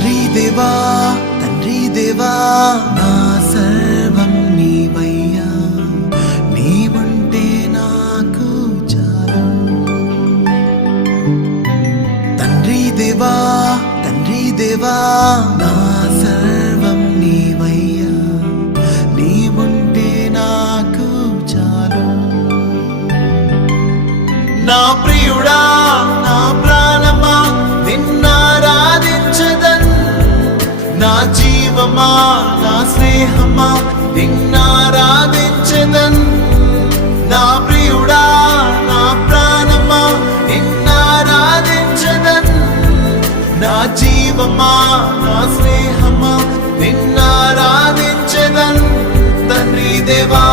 తండ్రి దేవా నా సర్వం నీవయ్యా, నీవుంటే నాకు చాలు. తండ్రి దేవా నా సర్వం నీవయ్యా, నీవుంటే నాకు చాలు. నా ప్రియుడా నా ప్రాణమా నిన్నారాధించదన్, నా జీవమా నా స్నేహమా నిన్నారాధించదన్. నా ప్రియుడా నా ప్రాణమా నిన్నారాధించదన్, నా జీవమా నా స్నేహమా నిన్నారాధించదన్. తండ్రి దేవా